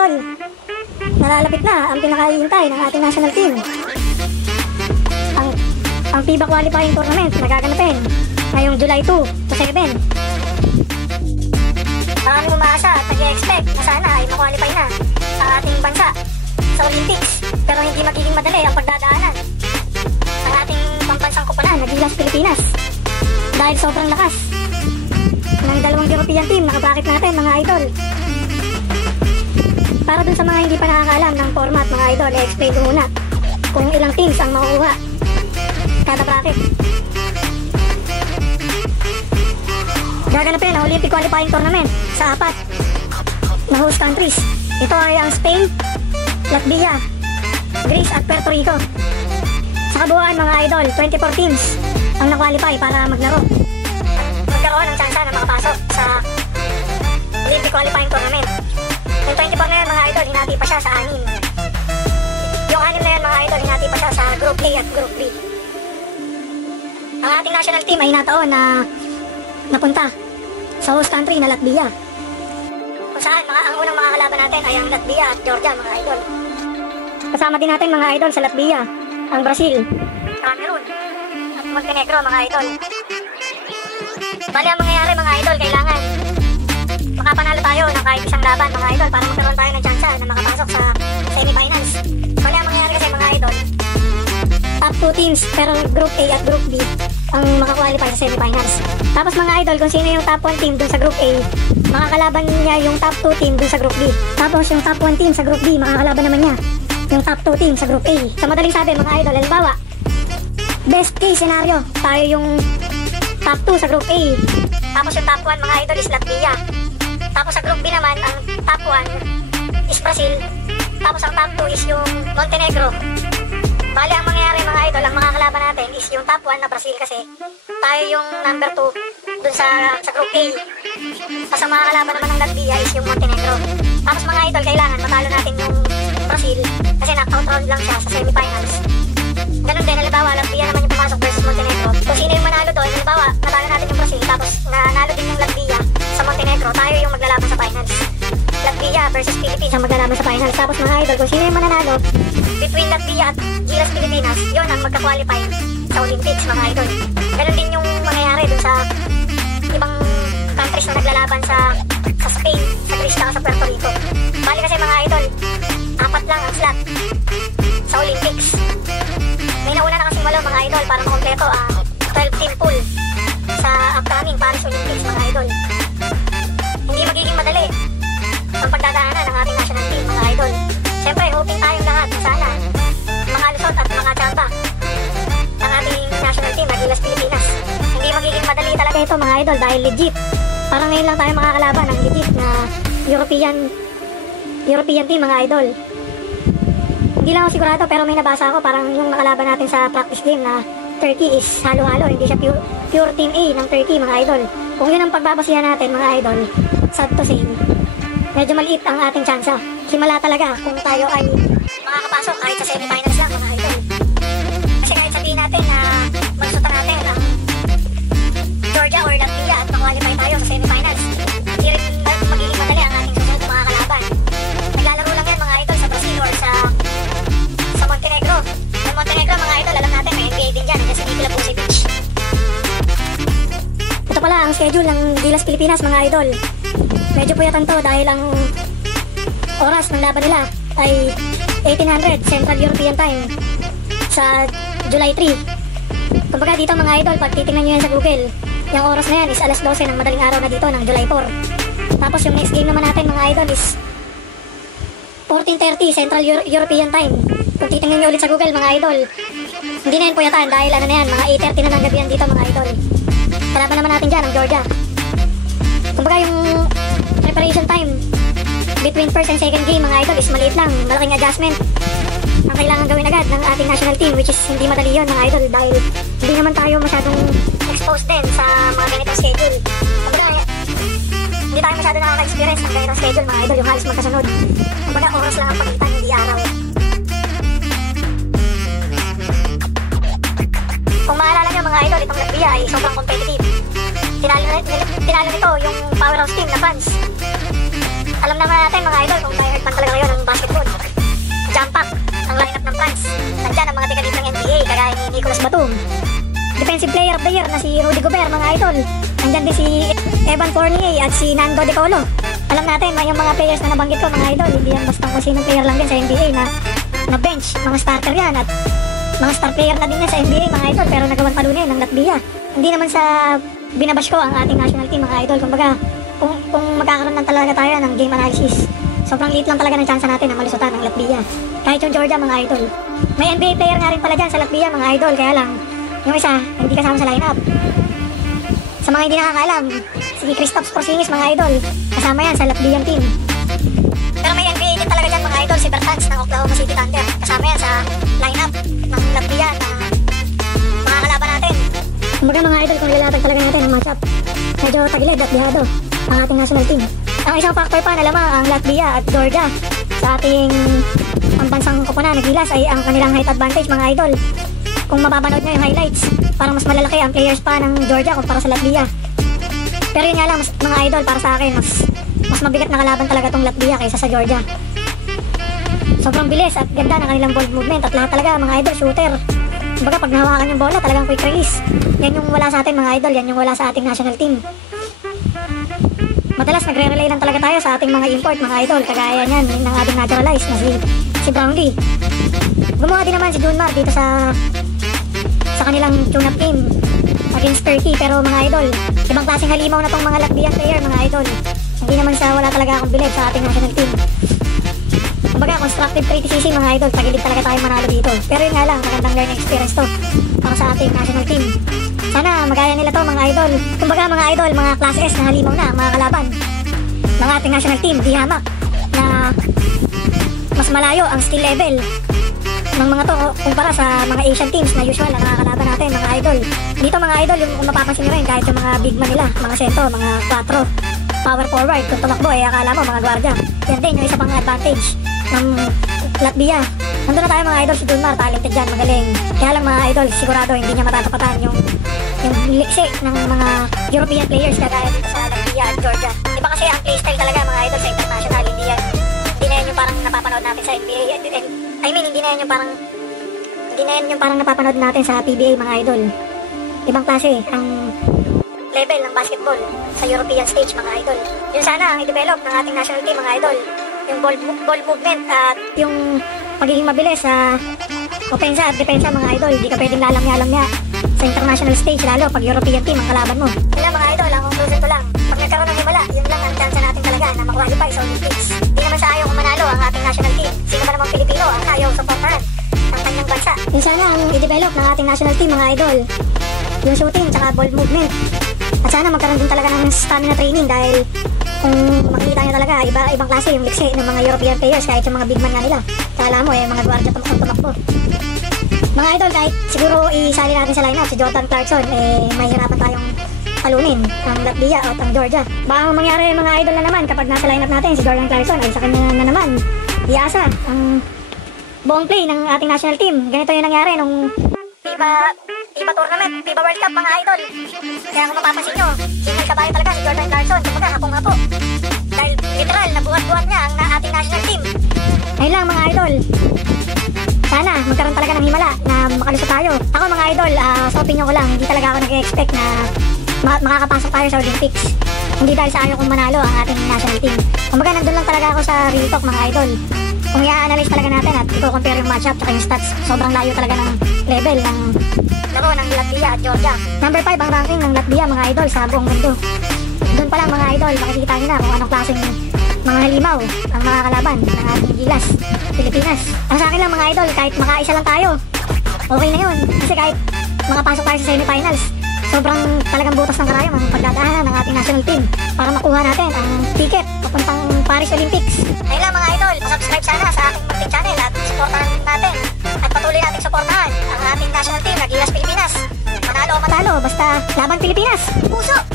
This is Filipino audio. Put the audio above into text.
idol, nalalapit na ang pinakahihintay ng ating national team. Ang FIBA qualifying tournament nagaganapin ngayong July 2 to 7. Maraming umaasa at nag-expect na sana ay makwalify na ang ating bansa sa Olympics, pero hindi magiging madali ang pagdadaanan ang ating pambansang koponan na Gilas Pilipinas dahil sobrang lakas ng dalawang European team na kabracket natin mga idol. Para dun sa mga hindi pa nakakaalam ng format mga idol, i-explain ko muna kung ilang teams ang makukuha kada bracket. Gaganapin ang Olympic qualifying tournament sa 4 na host countries. Ito ay ang Spain, Latvia, Greece at Puerto Rico. Sa kabuuan mga idol, 24 teams ang na-qualify para maglaro. Magkaroon ng tsansa na makapasok sa Olympic qualifying tournament. Yung 24 na yan mga idol, hinati pa siya sa 6. Yung 6 na yan mga idol, hinati pa siya sa Group A at Group B. Ang ating national team ay nataon na napunta sa host country na Latvia, kung saan ang unang mga kalaban natin ay ang Latvia at Georgia mga idol. Kasama din natin mga idol sa Latvia ang Brazil, Cameroon at Montenegro mga idol. Bali ang mangyayari mga idol, kailangan makapanalo tayo ng kahit isang laban mga idol para magkaroon tayo ng tsansa na makapasok sa semifinals. Bali ang mangyayari kasi mga idol, top 2 teams pero Group A at Group B ang makakwalify sa semifinals. Tapos mga idol, kung sino yung top 1 team dun sa Group A, makakalaban niya yung top 2 team dun sa Group B. Tapos yung top 1 team sa Group B, makakalaban naman niya yung top 2 team sa Group A. Sa madaling sabi mga idol, halimbawa, best case scenario, tayo yung top 2 sa Group A. Tapos yung top 1 mga idol is Latvia. Tapos sa Group B naman, ang top 1 is Brazil. Tapos ang top 2 is yung Montenegro. Bali ang mangyayari mga idol, ang makakalaban natin is yung top 1 na Brazil kasi tayo yung number 2 dun sa Group A. Tapos ang makakalaban naman ng Latvia is yung Montenegro. Tapos mga idol, kailangan matalo natin yung Brazil kasi knockout round lang siya sa semifinals. Ganun din, halimbawa Latvia naman yung pumasok versus Montenegro. Kung sino yung manalo doon, halimbawa natalo natin yung Brazil tapos nanalo din yung Latvia sa Montenegro, tayo yung maglalaban sa finals. Latvia versus Philippines ang maglalaban sa finals. Tapos mga idol, kung sino yung mananalo between Latvia at Gilas Pilipinas, yun ang magka-qualify sa Olympics mga idol. Ganun din yung mangyayari dun sa ibang countries na naglalaban sa Spain, sa Greece, sa Puerto Rico. Bali kasi mga idol, 4 lang ang slot sa Olympics. May nauna na kasing 8 mga idol para makompleto 12 team pool sa upcoming Paris Olympics mga idol. Hindi magiging madali ang pagdadaanan ng ating national team mga idol. Siyempre, hoping tayong lahat na sana makalusot at makachamba ng ating national team na Gilas Pilipinas. Hindi magiging madali talaga ito mga idol dahil legit. Parang ngayon lang tayo makakalaban ng legit na European team mga idol. Hindi lang ako sigurado pero may nabasa ako parang yung nakalaban natin sa practice game na Turkey is halo-halo, hindi siya pure team A ng Turkey mga idol. Kung yun ang pagbabasihan natin mga idol, sad to say, medyo maliit ang ating tsansa. Himala talaga kung tayo ay makakapasok kahit sa semifinals lang mga idol. Kasi kahit sabihin natin na magsutan natin ang Georgia or Latvia at makwalify tayo sa semifinals, hindi rin magiging madali ang ating susunod na mga kalaban. Naglalaro lang yan mga idol sa Brazil or sa Montenegro. Sa Montenegro mga idol, alam natin may NBA din dyan, nandiyan si Nikola Vucevic. Ito pala ang schedule ng Gilas Pilipinas mga idol. Medyo puyatan to dahil ang oras ng laban nila ay 1800 Central European Time sa July 3. Kumbaga dito mga idol, pag titingnan nyo yan sa Google, yung oras na yan is alas 12 ng madaling araw na dito ng July 4. Tapos yung next game naman natin mga idol is 14:30 Central European Time. Kung titingnan nyo ulit sa Google mga idol, hindi na yan puyatan dahil ano na yan, mga 8:30 na ng gabi yan dito mga idol. Kalaban naman natin dyan ang Georgia. Kumbaga yung preparation time between first and second game mga idol is maliit lang, malaking adjustment ang kailangan gawin agad ng ating national team, which is hindi madali yun mga idol dahil hindi naman tayo masyadong exposed din sa mga ganitong schedule. Kumbaga hindi tayo masyadong nakaka-experience ng ganitong schedule mga idol, yung halos magkasunod. Kumbaga oras lang ang pagitan, hindi araw. Kung maalala nyo mga idol, itong Latvia ay sobrang competitive. Tinalo nito yung powerhouse team na France. Alam naman natin mga idol kung diehard fan talaga kayo kagaya ni Nicolas Batum. Defensive Player of the Year na si Rudy Gobert, mga idol. Nandyan din si Evan Fournier at si Nando De Colo. Alam natin, yung mga players na nabanggit ko, mga idol, hindi yan basta kung sinong player lang din sa NBA na bench. Mga starter yan at mga star player na din yan sa NBA, mga idol, pero nagawan talunin ng Latvia. Hindi naman sa binabash ko ang ating national team, mga idol. Kumbaga, kung magkakaroon lang talaga tayo ng game analysis, sobrang liit lang talaga ng chance natin na malusutan ng Latvia. Kahit yung Georgia, mga idol. May NBA player nga rin pala dyan sa Latvia, mga idol, kaya lang yung isa, hindi kasama sa lineup. Sa mga hindi nakakaalam, si Kristaps Porzingis, mga idol, kasama yan sa Latvian team. Pero may NBA din talaga dyan, mga idol, si Bertans ng Oklahoma City Thunder. Kasama yan sa lineup ng Latvia na mga kalaban natin. Kumbaga, mga idol, kung nilalatag talaga natin ang matchup, medyo tagilid at bihado ang ating national team. Ang isang factor pa na lamang ang Latvia at Georgia sa ating pambansang koponan na gilas ay ang kanilang height advantage, mga idol. Kung mapapanood nyo yung highlights, parang mas malalaki ang players pa ng Georgia kumpara sa Latvia. Pero yun nga lang, mga idol, para sa akin, mas mabigat na kalaban talaga tong Latvia kaysa sa Georgia. Sobrang bilis at ganda ng kanilang ball movement at lahat talaga, mga idol, shooter. Kumbaga, pag nahawakan yung bola, talagang quick release. Yan yung wala sa atin, mga idol, yan yung wala sa ating national team. Madalas nagre-relay lang talaga tayo sa ating mga import, mga idol, kagaya niyan ng ating naturalized na si Brownlee. Gumawa din naman si Junmar dito sa kanilang tune-up game against Turkey, pero mga idol, ibang klaseng halimaw na tong mga Latvian player, mga idol. Hindi naman sa wala talaga akong bilib sa ating national team. Kumbaga, constructive criticism, mga idol, tagilid talaga tayo manalo dito. Pero yun nga lang, magandang learning experience to para sa ating national team. Sana magaya nila to, mga idol. Kumbaga, mga idol, mga class S na halimaw na mga kalaban ng ating national team, di hamak na mas malayo ang skill level ng mga to kumpara sa mga Asian teams na usual na nakakalaban natin, mga idol. Dito, mga idol, yung kung mapapansin nyo rin, kahit yung mga big man nila, mga sento, mga 4 power forward, kung tumakbo akala mo mga gwardiya. Yan din yung isa pang advantage ng Latvia. Nandun na tayo, mga idol, si Junmar, talented dyan, magaling. Kaya lang, mga idol, sigurado hindi niya matatapatan yung liksi ng mga European players kagaya dito sa Latvia at Georgia. Iba kasi ang playstyle talaga, mga idol, sa international. Hindi yan yung parang napapanood natin sa NBA. Hindi na yan yung parang napapanood natin sa PBA, mga idol. Ibang klase ang level ng basketball sa European stage, mga idol. Yun sana ang i-develop ng ating national team, mga idol. Yung ball movement at yung pagiging mabilis sa opensa at depensa, mga idol. Hindi ka pwedeng lalamya-lamya sa international stage, lalo pag European team ang kalaban mo. Yun lang, mga idol, ang conclusion ko lang. Pag nagkaroon ng himala, yun lang ang chance natin talaga na makwalify sa Olympics. Hindi naman sa ayaw kung manalo ang ating national team. Sino ba namang Pilipino ang ayaw supportahan ang kanyang bansa? Yun sana ang i-develop ng ating national team, mga idol. Yung shooting tsaka ball movement. At sana magkaroon din talaga ng stamina training dahil kung makikita nyo talaga, ibang klase yung liksi ng mga European players kahit yung mga big man nga nila. Kala mo mga gwardiya tumakbo. Mga idol, kahit siguro isali natin sa lineup si Jordan Clarkson, mahihirapan tayong talunin ang Latvia at ang Georgia. Baka mangyari, mga idol, na naman kapag nasa lineup natin si Jordan Clarkson ay sa kanya na naman iasa ang buong play ng ating national team. Ganito yung nangyari nung FIBA tournament, FIBA World Cup, mga idol. Kaya kung mapapansin nyo, single kabayo talaga si Jordan Clarkson. Kumbaga, hapong-hapo. Dahil literal, nabuhat-buhat niya ang ating national team. Ayun lang, mga idol. Sana magkaroon talaga ng himala na makalusot tayo. Ako, mga idol, sa opinion ko lang, hindi talaga ako nag-expect na makakapasok tayo sa Olympics. Hindi dahil sa ayaw kong manalo ang ating national team. Kumbaga, nandun lang talaga ako sa real talk, mga idol. Kung i-analyze talaga natin at i-compare yung matchup at yung stats, sobrang layo talaga ng level ng laro ng Latvia at Georgia. Number 5 ang ranking ng Latvia, mga idol, sa buong mundo. Doon pa lang, mga idol, makikita nyo na kung anong klaseng mga halimaw ang mga kalaban ng ating gilas, Pilipinas. Ang sa akin lang, mga idol, kahit makaisa lang tayo, okay na yun. Kasi kahit makapasok tayo sa semifinals, sobrang talagang butas ng karayom ang pagdadaanan ng ating national team para makuha natin ang ticket papuntang Paris Olympics. Ayun lang, mga idol, subscribe sana sa ating munting channel at supportahan natin at patuloy nating supportahan ang ating national team na Gilas Pilipinas. Manalo o matalo, basta laban Pilipinas. Puso!